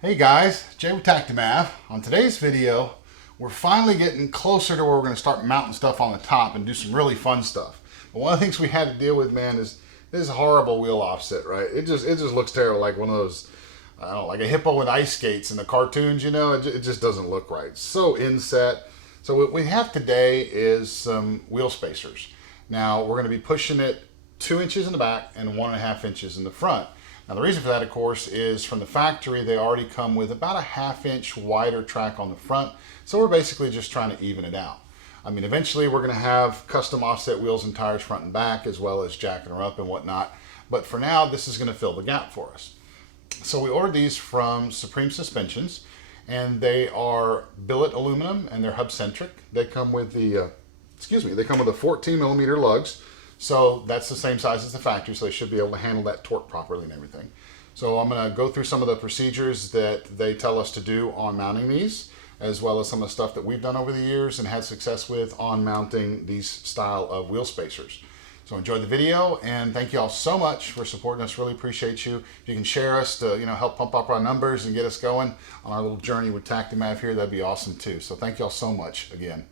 Hey guys, Jay with Tactimav. On today's video, we're finally getting closer to where we're going to start mounting stuff on the top and do some really fun stuff. But one of the things we had to deal with, man, is this horrible wheel offset, right? It just looks terrible, like one of those, I don't know, like a hippo with ice skates in the cartoons, you know? It just doesn't look right. It's so inset. So what we have today is some wheel spacers. Now we're going to be pushing it 2 inches in the back and 1.5 inches in the front. Now the reason for that, of course, is from the factory they already come with about a 1/2 inch wider track on the front, so we're basically just trying to even it out. I mean, eventually we're going to have custom offset wheels and tires front and back, as well as jacking her up and whatnot, but for now this is going to fill the gap for us. So we ordered these from Supreme Suspensions, and they are billet aluminum and they're hub centric. They come with the they come with the 14mm lugs. So that's the same size as the factory, so they should be able to handle that torque properly and everything. So I'm going to go through some of the procedures that they tell us to do on mounting these, as well as some of the stuff that we've done over the years and had success with on mounting these style of wheel spacers. So enjoy the video, and thank you all so much for supporting us. Really appreciate you. If you can share us to help pump up our numbers and get us going on our little journey with Tactimav here, that'd be awesome too. So thank you all so much again.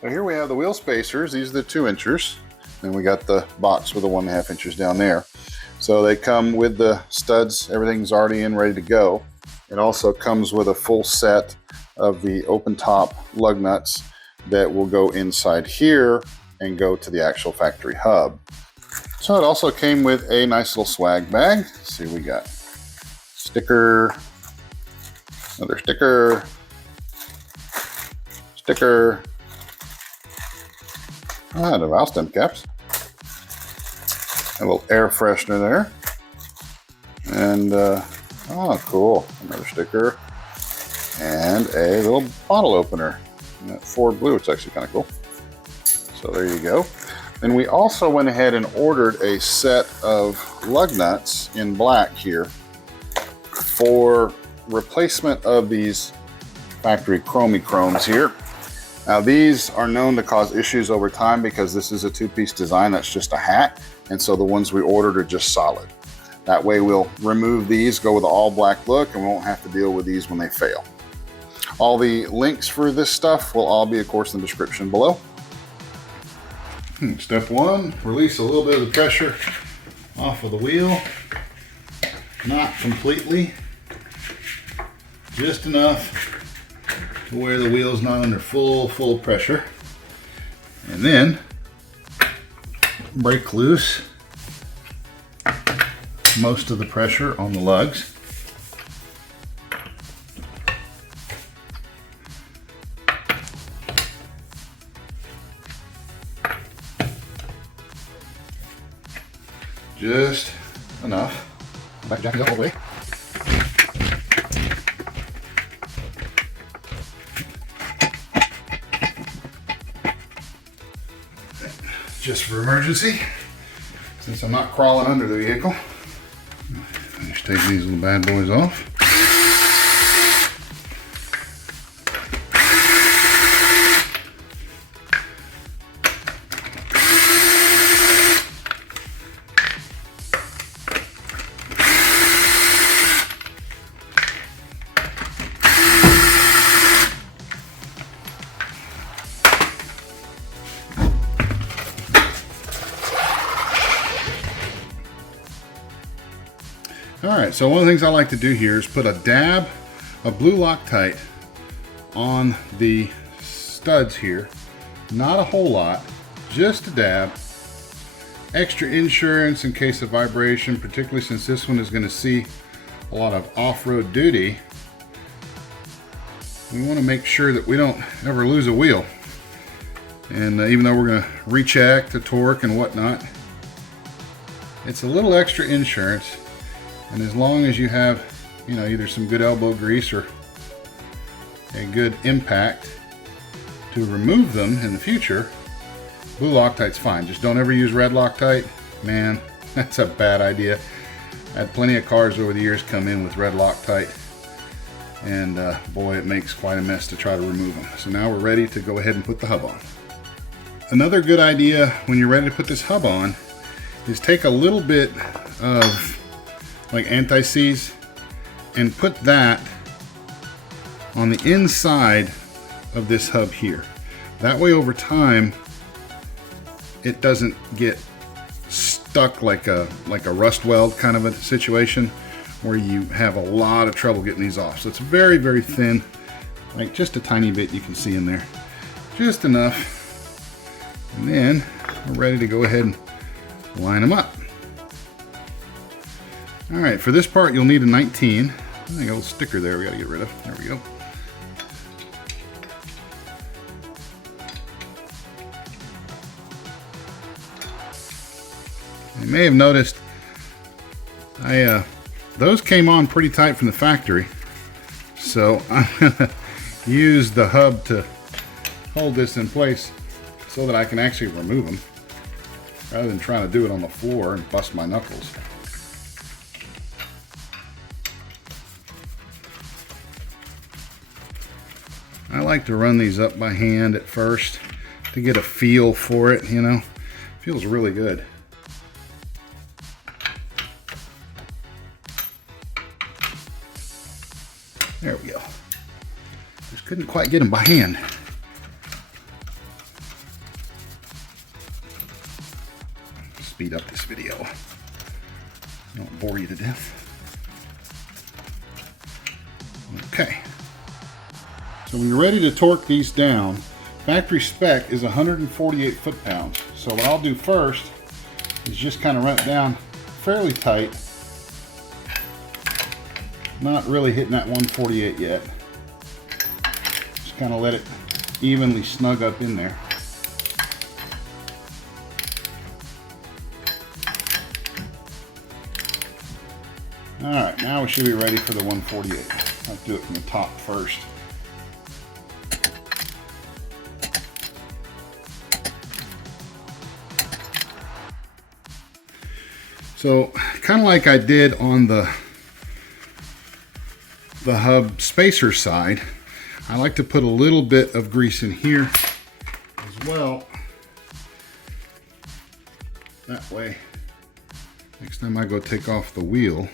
So here we have the wheel spacers. These are the 2 inchers. And we got the box with the 1.5 inches down there. So they come with the studs. Everything's already in, ready to go. It also comes with a full set of the open top lug nuts that will go inside here and go to the actual factory hub. So it also came with a nice little swag bag. Let's see what we got. Sticker, another sticker, sticker, the valve stem caps, a little air freshener there, and oh cool, another sticker, and a little bottle opener, and that Ford blue, which is actually kind of cool. So there you go. Then we also went ahead and ordered a set of lug nuts in black here for replacement of these factory chromes here. Now these are known to cause issues over time because this is a 2-piece design that's just a hat, and so the ones we ordered are just solid. That way we'll remove these, go with the all black look, and we won't have to deal with these when they fail. All the links for this stuff will all be, of course, in the description below. Step 1, release a little bit of the pressure off of the wheel. Not completely, just enough to where the wheel's not under full pressure. And then break loose most of the pressure on the lugs. Just enough. Back jack it up all the way. Just for emergency, since I'm not crawling under the vehicle. Just take these little bad boys off. Alright, so one of the things I like to do here is put a dab of blue Loctite on the studs here. Not a whole lot, just a dab. Extra insurance in case of vibration, particularly since this one is going to see a lot of off-road duty. We want to make sure that we don't ever lose a wheel. And even though we're going to recheck the torque and whatnot, it's a little extra insurance. And as long as you have, either some good elbow grease or a good impact to remove them in the future, blue Loctite's fine. Just don't ever use red Loctite. Man, that's a bad idea. I had plenty of cars over the years come in with red Loctite, and boy, it makes quite a mess to try to remove them. So now we're ready to go ahead and put the hub on. Another good idea when you're ready to put this hub on is take a little bit of like anti-seize and put that on the inside of this hub here. That way over time it doesn't get stuck like a rust weld kind of a situation where you have a lot of trouble getting these off. So it's very, very thin, like just a tiny bit you can see in there. Just enough. And then we're ready to go ahead and line them up. All right, for this part you'll need a 19. I think a little sticker there we gotta get rid of. There we go. You may have noticed those came on pretty tight from the factory, so I'm gonna use the hub to hold this in place so that I can actually remove them rather than trying to do it on the floor and bust my knuckles. I like to run these up by hand at first to get a feel for it, you know. Feels really good. There we go. Just couldn't quite get them by hand. Speed up this video. Don't bore you to death. Okay. So when you're ready to torque these down, factory spec is 148 foot-pounds. So what I'll do first is just kind of run it down fairly tight. Not really hitting that 148 yet. Just kind of let it evenly snug up in there. Alright, now we should be ready for the 148. I'll do it from the top first. So, kind of like I did on the hub spacer side, I like to put a little bit of grease in here as well. That way, next time I go take off the wheel,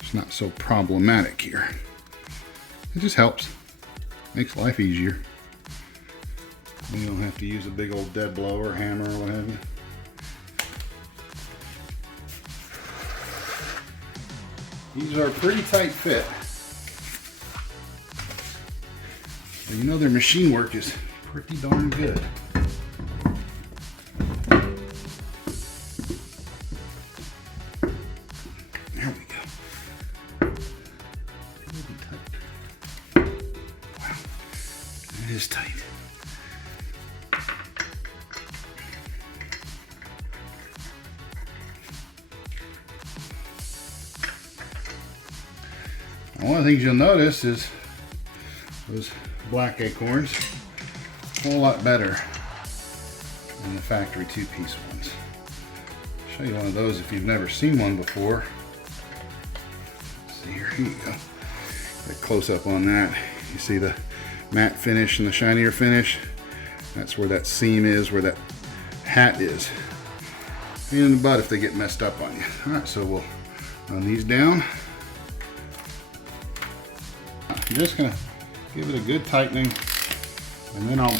it's not so problematic here. It just helps. Makes life easier. You don't have to use a big old dead blower, hammer, or what have you. These are a pretty tight fit. But you know their machine work is pretty darn good. There we go. Really tight. Wow, it is tight. One of the things you'll notice is those black acorns a whole lot better than the factory two-piece ones. I'll show you one of those if you've never seen one before. Let's see here, you go. Get a close up on that. You see the matte finish and the shinier finish? That's where that seam is, where that hat is. Pain in the butt if they get messed up on you. All right, so we'll run these down. I'm just gonna give it a good tightening, and then I'll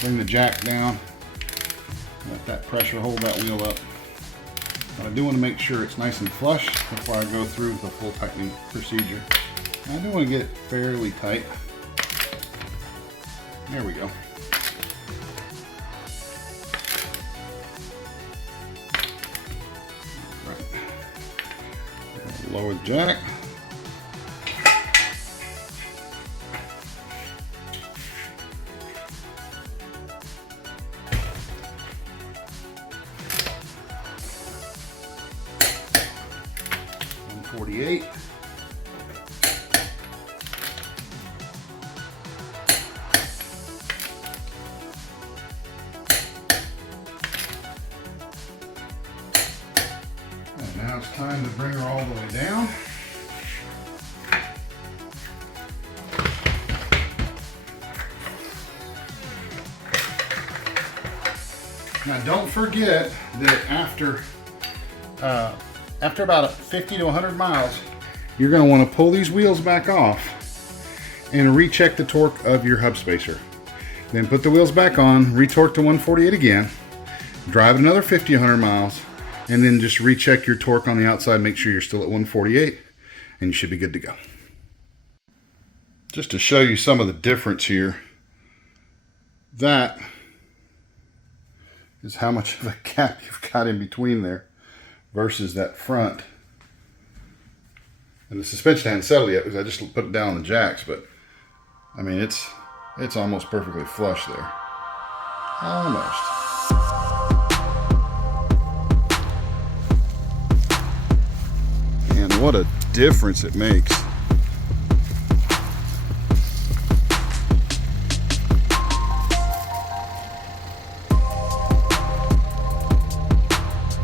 bring the jack down, let that pressure hold that wheel up. But I do want to make sure it's nice and flush before I go through the full tightening procedure. I do want to get it fairly tight. There we go. Right. Lower the jack. .48. And now it's time to bring her all the way down. Now don't forget that after about 50 to 100 miles, you're going to want to pull these wheels back off and recheck the torque of your hub spacer. Then put the wheels back on, retorque to 148 again, drive another 50, 100 miles, and then just recheck your torque on the outside, make sure you're still at 148, and you should be good to go. Just to show you some of the difference here, that is how much of a gap you've got in between there versus that front. And the suspension hadn't settled yet because I just put it down on the jacks, but I mean, it's almost perfectly flush there. Almost. And what a difference it makes.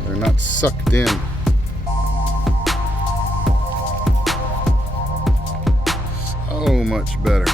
They're not sucked in. So much better.